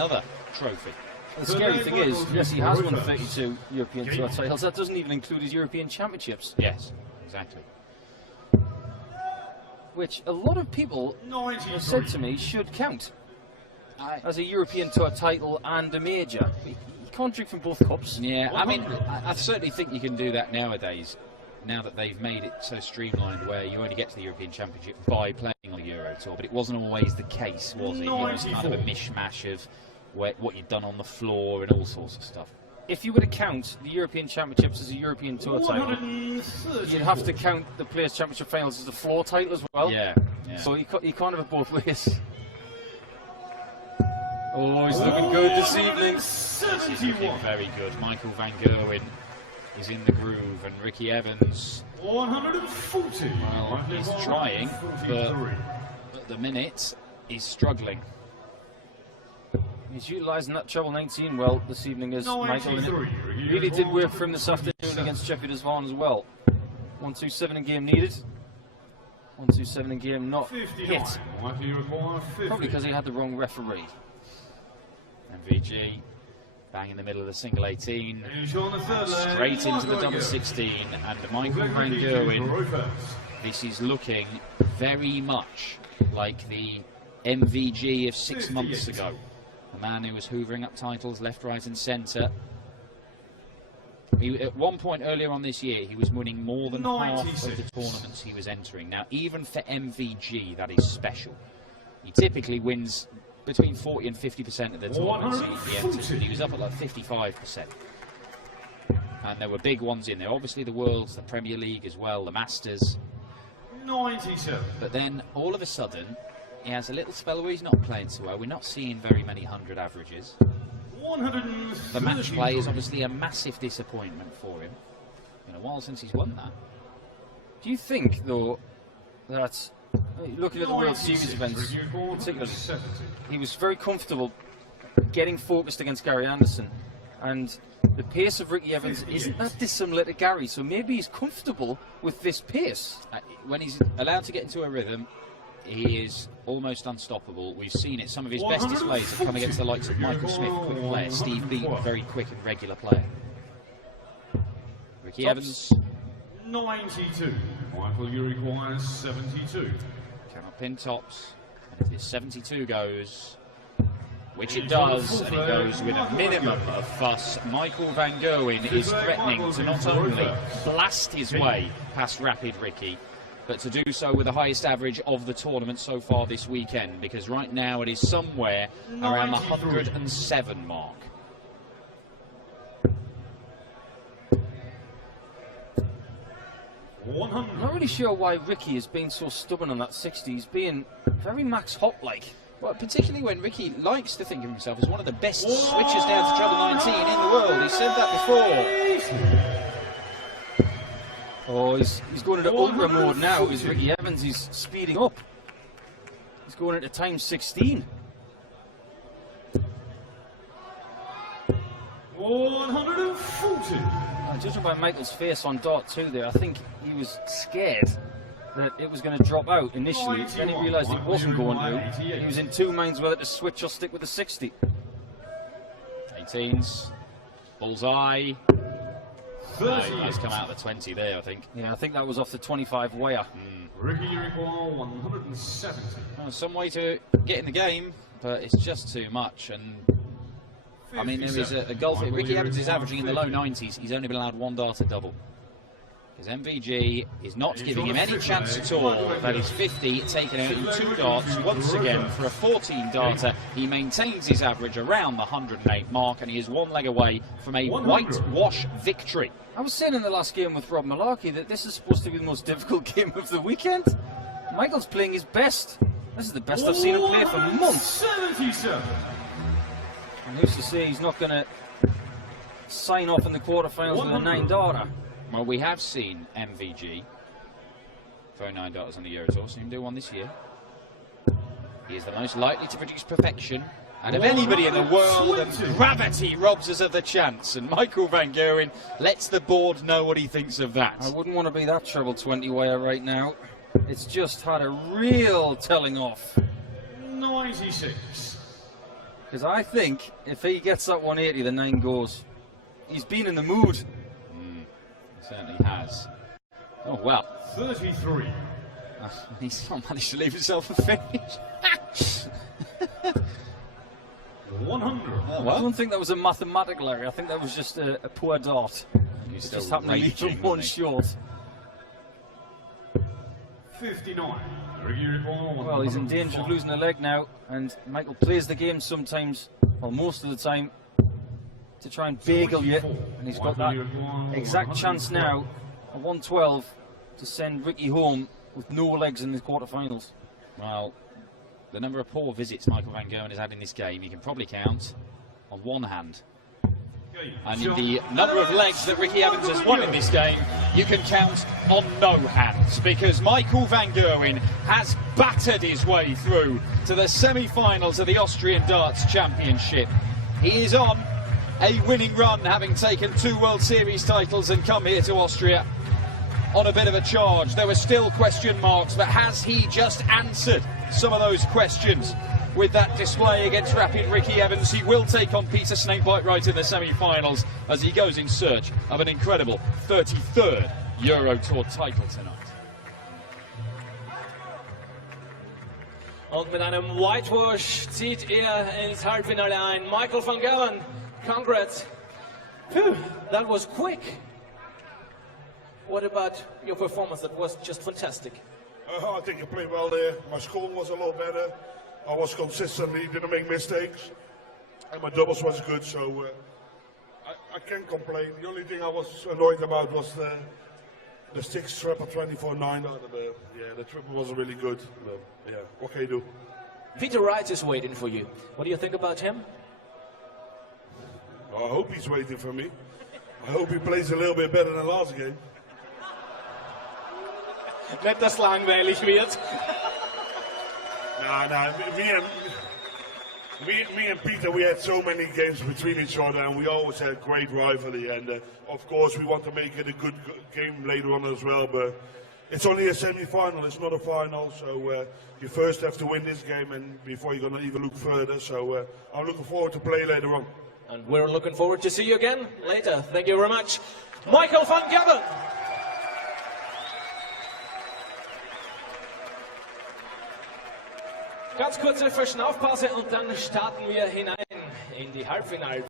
another trophy. The scary thing is, yes, he has won 32 European Tour titles. That doesn't even include his European Championships. Yes, exactly. Which a lot of people have said to me should count as a European Tour title and a major. You can't drink from both cups. Yeah, I mean, I certainly think you can do that nowadays, now that they've made it so streamlined where you only get to the European Championship by playing on the Euro Tour, but it wasn't always the case, was it? It was kind of a mishmash of what you'd done on the floor and all sorts of stuff. If you were to count the European Championships as a European Tour title, you'd have to count the Players' Championship finals as a floor title as well. Yeah. So you can't have it both ways. Oh, he's looking good this evening. He's looking very good. Michael van Gerwen is in the groove, and Ricky Evans, 140. well, he's trying, but at the minute, he's struggling. He's utilising that treble 19 well this evening as Michael, and it really did work for him this afternoon against Jeffrey Desvaughn as well. 127 in game needed. 127 in game not hit. Probably because he had the wrong referee. MVG bang in the middle of the single 18, straight into the double 16, and Michael van Gerwen, this is looking very much like the MVG of 6 months ago. A man who was hoovering up titles left, right and centre. At one point earlier on this year, he was winning more than half of the tournaments he was entering. Now, even for MVG, that is special. He typically wins between 40 and 50% of the tournaments he enters, and he was up at like 55%. And there were big ones in there. Obviously the Worlds, the Premier League as well, the Masters. 97. But then, all of a sudden, he has a little spell where he's not playing so well. We're not seeing very many 100 averages. The match play is obviously a massive disappointment for him. Been a while since he's won that. Do you think, though, that looking at the World Series events, particularly, he was very comfortable getting focused against Gary Anderson, and the pace of Ricky Evans isn't that dissimilar to Gary, so maybe he's comfortable with this pace. When he's allowed to get into a rhythm, he is almost unstoppable. We've seen it. Some of his best displays have come against the likes of Michael Smith, quick player, Steve Beaton, very quick and regular player. Ricky Evans, 92. Michael, you require 72. cannot pin tops. And if this 72 goes, which it does, and it goes with a minimum of fuss, Michael van Gerwen is threatening to not only blast his way past Rapid Ricky, but to do so with the highest average of the tournament so far this weekend, because right now it is somewhere around the 107 mark. I'm not really sure why Ricky is being so stubborn on that 60. He's being very Max Hopp-like. Well, particularly when Ricky likes to think of himself as one of the best switchers down to treble 19 in the world. He said that before. Oh, he's going into ultra mode now. Is Ricky Evans? He's speeding up. He's going into times 16. 140. Judging by Michael's face on dart 2 there, I think he was scared that it was going to drop out initially. Then he realised it wasn't going to. He was in two minds whether to switch or stick with the 60. 18s, bullseye. He's come out of the 20 there, I think. Yeah, I think that was off the 25 wire. Ricky, you require 170. Well, some way to get in the game, but it's just too much. And I mean, there is a gulf. Ricky Evans is averaging in the low 90s. He's only been allowed one dart double. Because MVG is not giving him any chance at all. That is 50, taken out in 2 darts once again for a 14-darter. He maintains his average around the 108 mark, and he is one leg away from a whitewash victory. I was saying in the last game with Rob Malarkey that this is supposed to be the most difficult game of the weekend. Michael's playing his best. This is the best I've seen him play for months. 77. And who's to say he's not going to sign off in the quarterfinals with a 9-darter? Well, we have seen MVG throw 9-darters on the Euro Tour, so he can do one this year. He is the most likely to produce perfection out of anybody in the world, and gravity robs us of the chance. And Michael van Gerwen lets the board know what he thinks of that. I wouldn't want to be that treble 20 wire right now. It's just had a real telling off. 96. Because I think if he gets that 180, the 9 goes. He's been in the mood. He certainly has. Oh, wow. 33. He's not managed to leave himself a finish. 100. Oh, I well. don't think that was a mathematical error. I think that was just a poor dart. He's Just still happened to leave raging, him one isn't he? short. 59. Ricky, you require Well, he's in danger of losing a leg now, and Michael plays the game sometimes, well, most of the time, to try and bagel you. And he's got that exact chance now at 112 to send Ricky home with no legs in the quarterfinals. Well, the number of poor visits Michael van Gerwen has had in this game, you can probably count on one hand. And in the number of legs that Ricky Evans has won in this game, you can count on no hands, because Michael van Gerwen has battered his way through to the semi-finals of the Austrian Darts Championship. He is on a winning run, having taken 2 World Series titles and come here to Austria on a bit of a charge. There were still question marks, but has he just answered some of those questions with that display against rapid Ricky Evans? He will take on Peter Snakebite right in the semi-finals as he goes in search of an incredible 33rd Euro Tour title tonight. Und mit einem Whitewash zieht ins Halbfinale ein. Michael van Gerwen, congrats. Phew, that was quick. What about your performance? That was just fantastic. I think I played well there. My score was a lot better. I was consistently, didn't make mistakes. And my doubles was good, so I can't complain. The only thing I was annoyed about was the 6 triple 24-9. Yeah, the triple wasn't really good. But yeah, what can you do? Peter Wright is waiting for you. What do you think about him? Well, I hope he's waiting for me. I hope he plays a little bit better than last game. Nicht, dass langweilig wird. No, me and Peter, we had so many games between each other, and we always had great rivalry. And of course, we want to make it a good game later on as well. But it's only a semi-final; it's not a final. So you first have to win this game, and before you're gonna even look further. So I'm looking forward to play later on. And we're looking forward to see you again later. Thank you very much, Michael van Gerwen. Ganz kurze Verschnaufpause und dann starten wir hinein in die Halbfinals.